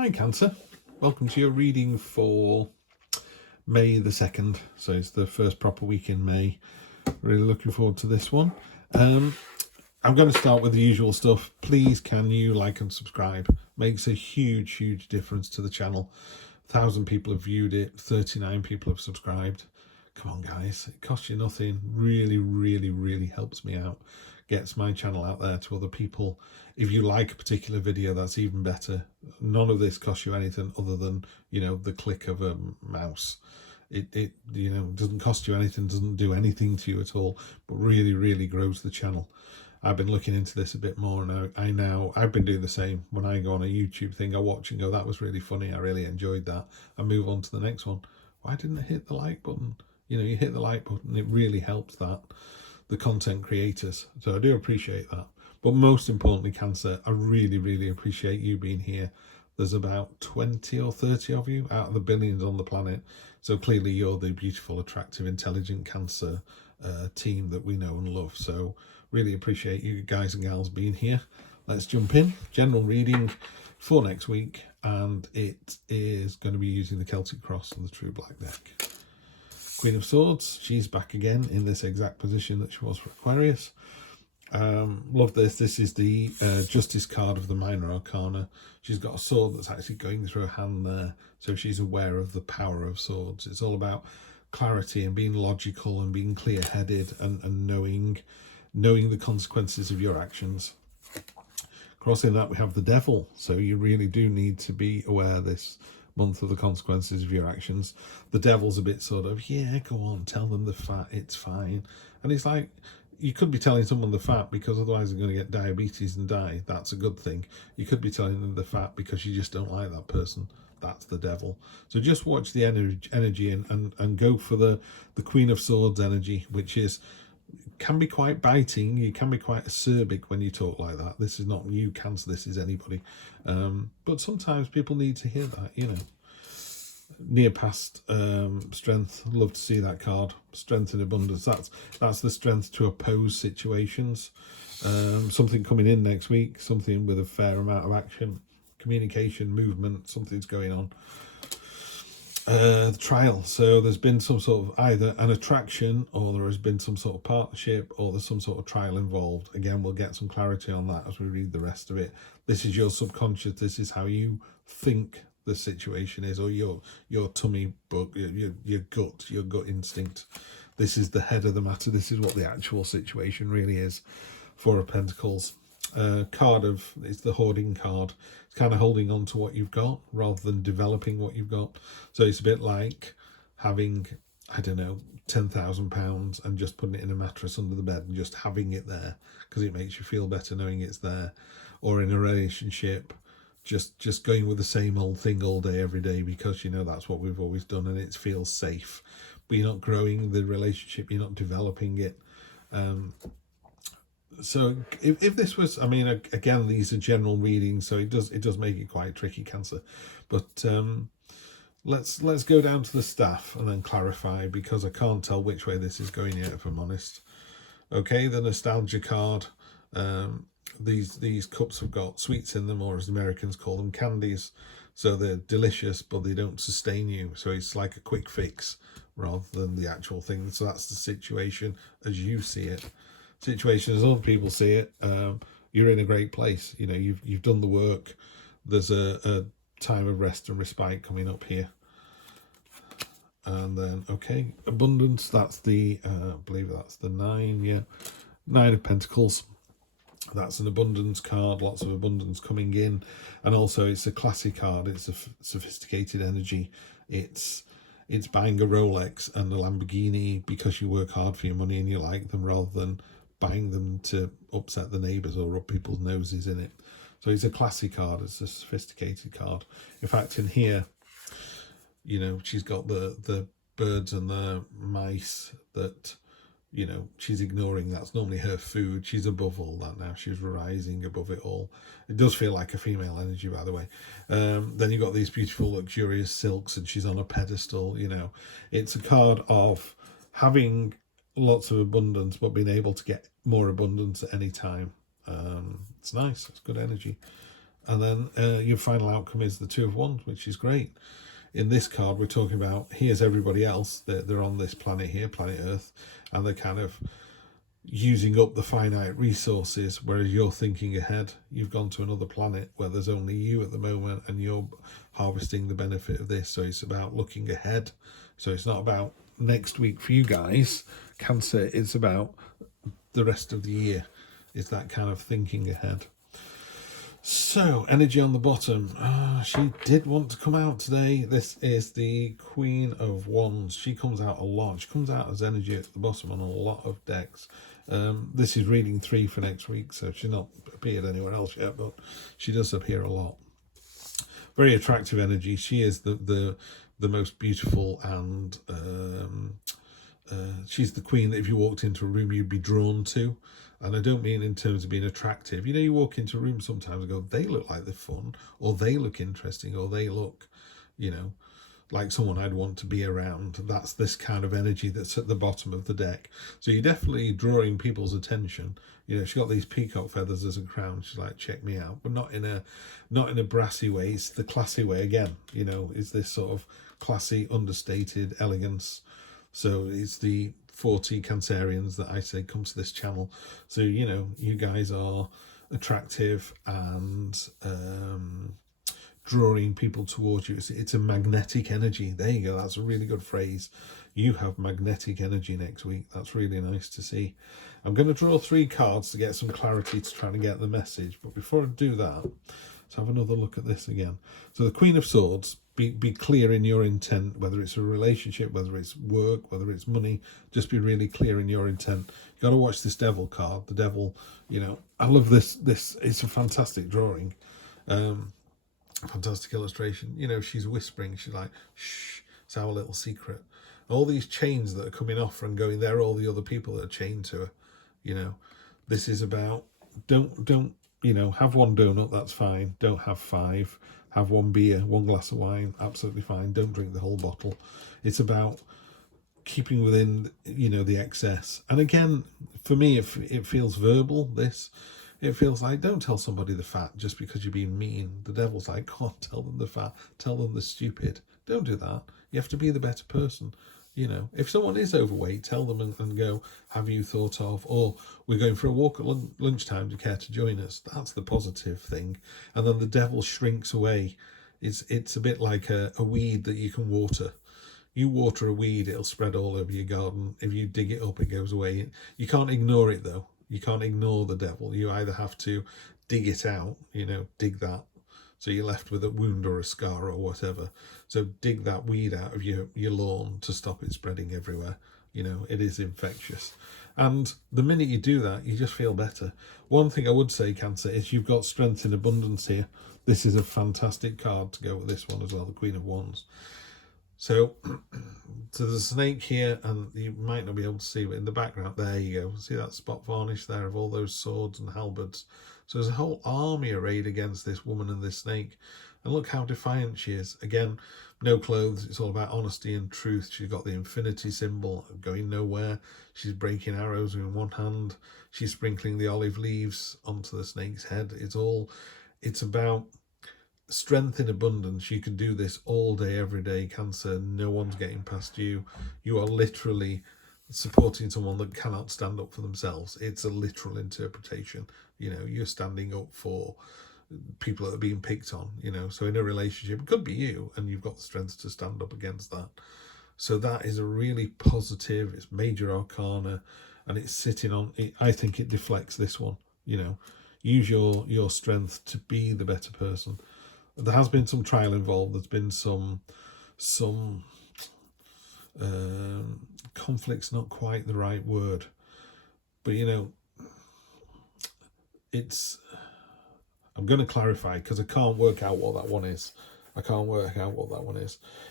Hi Cancer, welcome to your reading for May the 2nd. So it's the first proper week in May. Really looking forward to this one. I'm going to start with the usual stuff. Please can you like and subscribe? Makes a huge difference to the channel. 1,000 people have viewed it, 39 people have subscribed. Come on guys, it costs you nothing. Really helps me out, gets my channel out there to other people. If you like a particular video, that's even better. None of this costs you anything other than, you know, the click of a mouse. It you know, doesn't cost you anything, doesn't do anything to you at all, but really grows the channel. I've been looking into this a bit more, and I've been doing the same. When I go on a YouTube thing, I watch and go, that was really funny, I really enjoyed that, I move on to the next one. Why didn't I hit the like button? You know, you hit the like button, it really helps the content creators. So I do appreciate that. But most importantly, Cancer, I really appreciate you being here. There's about 20 or 30 of you out of the billions on the planet. So clearly you're the beautiful, attractive, intelligent Cancer team that we know and love. So really appreciate you guys and gals being here. Let's jump in. General reading for next week. And it is going to be using the Celtic Cross and the True Black deck. Queen of Swords, she's back again in this exact position that she was for Aquarius. Love this. This is the Justice card of the Minor Arcana. She's got a sword that's actually going through her hand there, so she's aware of the power of swords. It's all about clarity and being logical and being clear-headed and knowing the consequences of your actions. Crossing that, we have the Devil, so you really do need to be aware this month of the consequences of your actions. The Devil's a bit sort of, yeah, go on, tell them the fact, it's fine. And it's like, you could be telling someone the fact because otherwise they're going to get diabetes and die. That's a good thing. You could be telling them the fact because you just don't like that person. That's the Devil. So just watch the energy and go for the Queen of Swords energy, which can be quite biting. You can be quite acerbic when you talk like that. This is not you, Cancer, this is anybody. But sometimes people need to hear that, you know. Near past strength, love to see that card. Strength and abundance, that's the strength to oppose situations. Something coming in next week, something with a fair amount of action, communication, movement, something's going on. The trial, so there's been some sort of either an attraction or there has been some sort of partnership or there's some sort of trial involved. Again, we'll get some clarity on that as we read the rest of it. This is your subconscious, this is how you think the situation is, or your tummy bug, your gut instinct. This is the head of the matter. This is what the actual situation really is. Four of Pentacles. Card of, it's the hoarding card. It's kind of holding on to what you've got rather than developing what you've got. So it's a bit like having, I don't know, £10,000 and just putting it in a mattress under the bed and just having it there because it makes you feel better knowing it's there. Or in a relationship, just going with the same old thing all day every day because you know that's what we've always done and it feels safe, but you're not growing the relationship, you're not developing it. So if this was, I mean, again, these are general readings, so it does make it quite tricky, Cancer. But let's go down to the staff and then clarify, because I can't tell which way this is going yet, if I'm honest. Okay, the nostalgia card. These cups have got sweets in them, or as the Americans call them, candies. So they're delicious, but they don't sustain you. So it's like a quick fix rather than the actual thing. So that's the situation as you see it. Situation as other people see it. You're in a great place. You know, you've done the work. There's a time of rest and respite coming up here. And then, okay, abundance. That's the, I believe that's the 9. Yeah, 9 of Pentacles. That's an abundance card, lots of abundance coming in. And also it's a classy card, it's a sophisticated energy. It's buying a Rolex and a Lamborghini because you work hard for your money and you like them, rather than buying them to upset the neighbours or rub people's noses in it. So it's a classy card, it's a sophisticated card. In fact, in here, you know, she's got the birds and the mice that, you know, she's ignoring. That's normally her food. She's above all that now. She's rising above it all. It does feel like a female energy, by the way. Then you've got these beautiful luxurious silks and she's on a pedestal. You know, it's a card of having lots of abundance but being able to get more abundance at any time. It's nice. It's good energy. And then your final outcome is the Two of Wands, which is great. In this card, we're talking about, here's everybody else. They're on this planet here, planet Earth, and they're kind of using up the finite resources, whereas you're thinking ahead. You've gone to another planet where there's only you at the moment, and you're harvesting the benefit of this. So it's about looking ahead. So it's not about next week for you guys, Cancer. It's about the rest of the year. It's that kind of thinking ahead. So, energy on the bottom. She did want to come out today. This is the Queen of Wands. She comes out a lot. She comes out as energy at the bottom on a lot of decks. This is reading 3 for next week, so she's not appeared anywhere else yet, but she does appear a lot. Very attractive energy. She is the most beautiful, and she's the queen that if you walked into a room you'd be drawn to. And I don't mean in terms of being attractive. You know, you walk into a room sometimes and go, they look like they're fun, or they look interesting, or they look, you know, like someone I'd want to be around. That's this kind of energy that's at the bottom of the deck. So you're definitely drawing people's attention. You know, she's got these peacock feathers as a crown. She's like, check me out, but not in a brassy way. It's the classy way again. You know, it's this sort of classy, understated elegance. So it's the 40 Cancerians that I say come to this channel. So, you know, you guys are attractive and drawing people towards you. It's a magnetic energy. There you go. That's a really good phrase. You have magnetic energy next week. That's really nice to see. I'm going to draw 3 cards to get some clarity to try to get the message. But before I do that, let's have another look at this again. So the Queen of Swords, be clear in your intent, whether it's a relationship, whether it's work, whether it's money. Just be really clear in your intent. You got to watch this Devil card. The Devil, you know, I love this. It's a fantastic drawing. Fantastic illustration. You know, she's whispering. She's like, shh, it's our little secret. All these chains that are coming off and going, there are all the other people that are chained to her. You know, this is about, don't, you know, have 1 donut, that's fine. Don't have 5. Have 1 beer, 1 glass of wine, absolutely fine. Don't drink the whole bottle. It's about keeping within, you know, the excess. And again, for me, it feels verbal, this. It feels like, don't tell somebody they're fat just because you're being mean. The Devil's like, God, tell them they're fat. Tell them they're stupid. Don't do that. You have to be the better person. You know, if someone is overweight, tell them and go, have you thought of, or we're going for a walk at lunchtime, do you care to join us? That's the positive thing. And then the Devil shrinks away. It's a bit like a weed that you can water. You water a weed, it'll spread all over your garden. If you dig it up, it goes away. You can't ignore it, though. You can't ignore the Devil. You either have to dig it out, you know, dig that. So you're left with a wound or a scar or whatever. So dig that weed out of your lawn to stop it spreading everywhere. You know, it is infectious. And the minute you do that, you just feel better. One thing I would say, Cancer, is you've got strength in abundance here. This is a fantastic card to go with this one as well, the Queen of Wands. So there's a snake here, and you might not be able to see it in the background. There you go. See that spot varnish there of all those swords and halberds? So there's a whole army arrayed against this woman and this snake. And look how defiant she is. Again, no clothes. It's all about honesty and truth. She's got the infinity symbol going nowhere. She's breaking arrows in one hand. She's sprinkling the olive leaves onto the snake's head. It's about strength in abundance. You can do this all day, every day, Cancer. No one's getting past you. You are literally supporting someone that cannot stand up for themselves. It's a literal interpretation. You know, you're standing up for people that are being picked on, you know. So in a relationship, it could be you, and you've got the strength to stand up against that. So that is a really positive, it's major arcana, and it's sitting on it. I think it deflects this one, you know. Use your strength to be the better person. There has been some trial involved. There's been some conflict's not quite the right word, but you know, I'm going to clarify because I can't work out what that one is.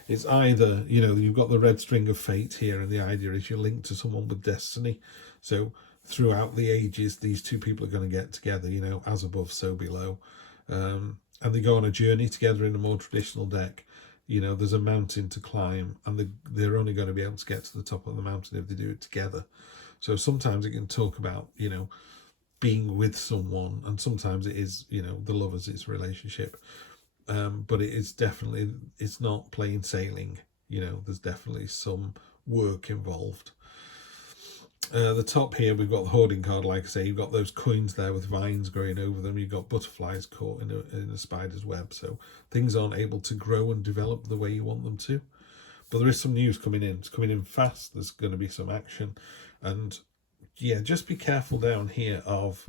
It's either, you know, you've got the red string of fate here, and the idea is you're linked to someone with destiny. So throughout the ages, these two people are going to get together, you know, as above, so below. And they go on a journey together in a more traditional deck. You know, there's a mountain to climb, and they're only going to be able to get to the top of the mountain if they do it together. So sometimes it can talk about, you know, being with someone, and sometimes it is, you know, the lovers, it's a relationship, but it is definitely, it's not plain sailing. You know, there's definitely some work involved. The top here, we've got the hoarding card. Like I say, you've got those coins there with vines growing over them. You've got butterflies caught in a spider's web. So things aren't able to grow and develop the way you want them to. But there is some news coming in. It's coming in fast. There's going to be some action. And yeah, just be careful down here of,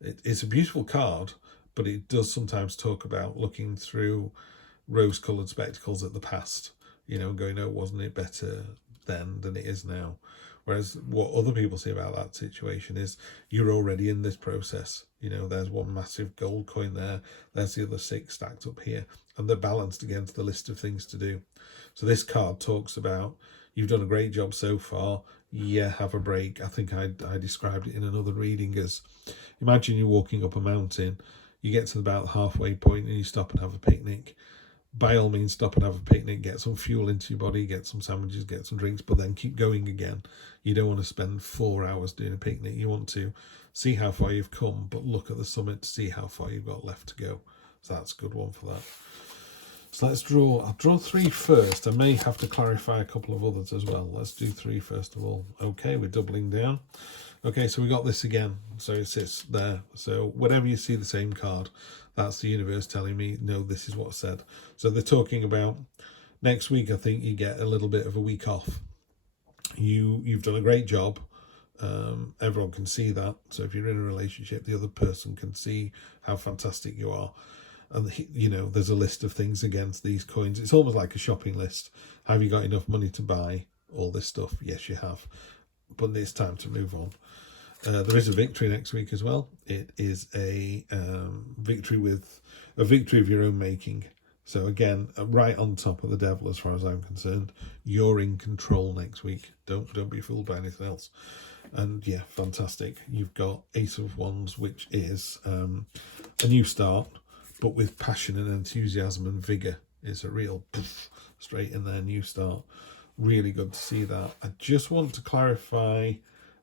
it's a beautiful card, but it does sometimes talk about looking through rose-coloured spectacles at the past. You know, going, oh, wasn't it better then than it is now? Whereas what other people say about that situation is you're already in this process. You know, there's one massive gold coin there. There's the other 6 stacked up here. And they're balanced against the list of things to do. So this card talks about, you've done a great job so far. Yeah, have a break. I think I described it in another reading as, imagine you're walking up a mountain. You get to about the halfway point and you stop and have a picnic. By all means, stop and have a picnic, get some fuel into your body, get some sandwiches, get some drinks, but then keep going again. You don't want to spend 4 hours doing a picnic. You want to see how far you've come, but look at the summit to see how far you've got left to go. So that's a good one for that. So let's draw. I'll draw 3 first. I may have to clarify a couple of others as well. Let's do 3 first of all. Okay, we're doubling down. Okay, so we got this again. So it sits there. So whenever you see the same card, that's the universe telling me, no, this is what's said. So they're talking about next week. I think you get a little bit of a week off. You've done a great job. Everyone can see that. So if you're in a relationship, the other person can see how fantastic you are. And, you know, there's a list of things against these coins. It's almost like a shopping list. Have you got enough money to buy all this stuff? Yes, you have. But it's time to move on. There is a victory next week as well. It is a victory of your own making. So again, right on top of the devil as far as I'm concerned. You're in control next week. Don't be fooled by anything else. And yeah, fantastic. You've got Ace of Wands, which is a new start, but with passion and enthusiasm and vigour. It's a real poof, straight in there, new start. Really good to see that. I just want to clarify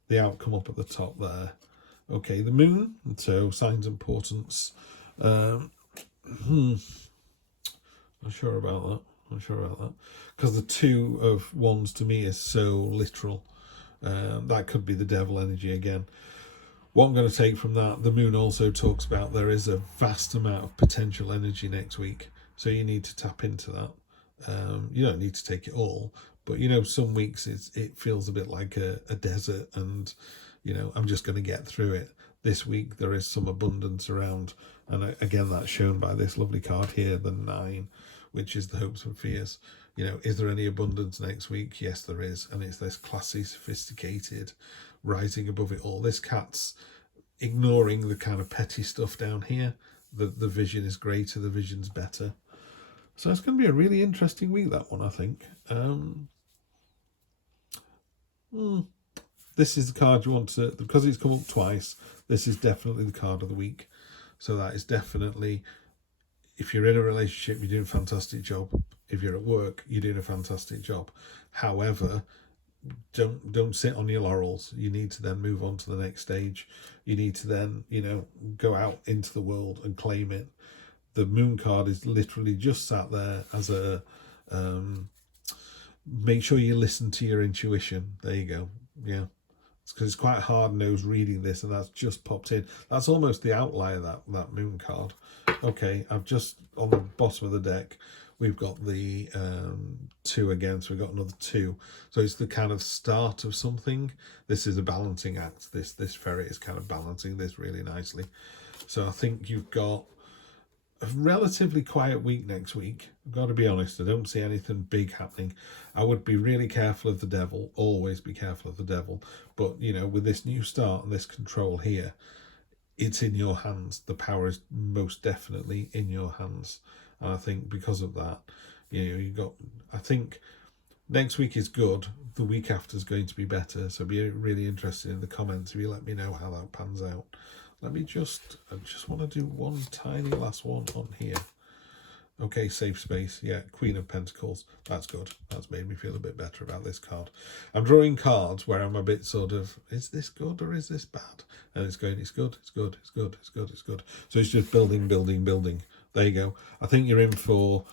the outcome up at the top there. Okay, the moon, so signs and portents. Not sure about that. Because the 2 of Wands to me is so literal. That could be the devil energy again. What I'm going to take from that, the moon also talks about there is a vast amount of potential energy next week. So you need to tap into that. You don't need to take it all, but you know, some weeks it feels a bit like a desert, and you know, I'm just going to get through it. This week there is some abundance around, and again that's shown by this lovely card here, the 9, which is the hopes and fears. You know, is there any abundance next week? Yes, there is, and it's this classy, sophisticated, rising above it all. This cat's ignoring the kind of petty stuff down here. The vision is greater, the vision's better. So it's going to be a really interesting week, that one, I think. This is the card you want to, because it's come up twice, this is definitely the card of the week. So that is definitely, if you're in a relationship, you're doing a fantastic job. If you're at work, you're doing a fantastic job. However, don't sit on your laurels. You need to then move on to the next stage. You need to then, you know, go out into the world and claim it. The moon card is literally just sat there as a make sure you listen to your intuition. There you go. Yeah, it's because it's quite hard-nosed reading this, and that's just popped in. That's almost the outlier, that moon card. Okay, I've just, on the bottom of the deck, we've got the 2 again, so we've got another 2. So it's the kind of start of something. This is a balancing act. This ferret is kind of balancing this really nicely. So I think you've got a relatively quiet week next week. I've got to be honest, I don't see anything big happening. I would be really careful of the devil, always be careful of the devil. But, you know, with this new start and this control here, it's in your hands. The power is most definitely in your hands. And I think because of that, you know, you got, I think next week is good. The week after is going to be better. So be really interested in the comments if you let me know how that pans out. Let me I just want to do one tiny last one on here. Okay, safe space. Yeah, Queen of Pentacles. That's good. That's made me feel a bit better about this card. I'm drawing cards where I'm a bit sort of, is this good or is this bad? And it's going, it's good, it's good, it's good, it's good, it's good. So it's just building, building, building. There you go. I think you're in for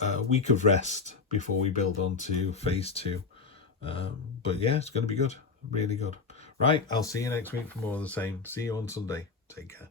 a week of rest before we build on to phase 2. But yeah, it's going to be good. Really good. Right, I'll see you next week for more of the same. See you on Sunday. Take care.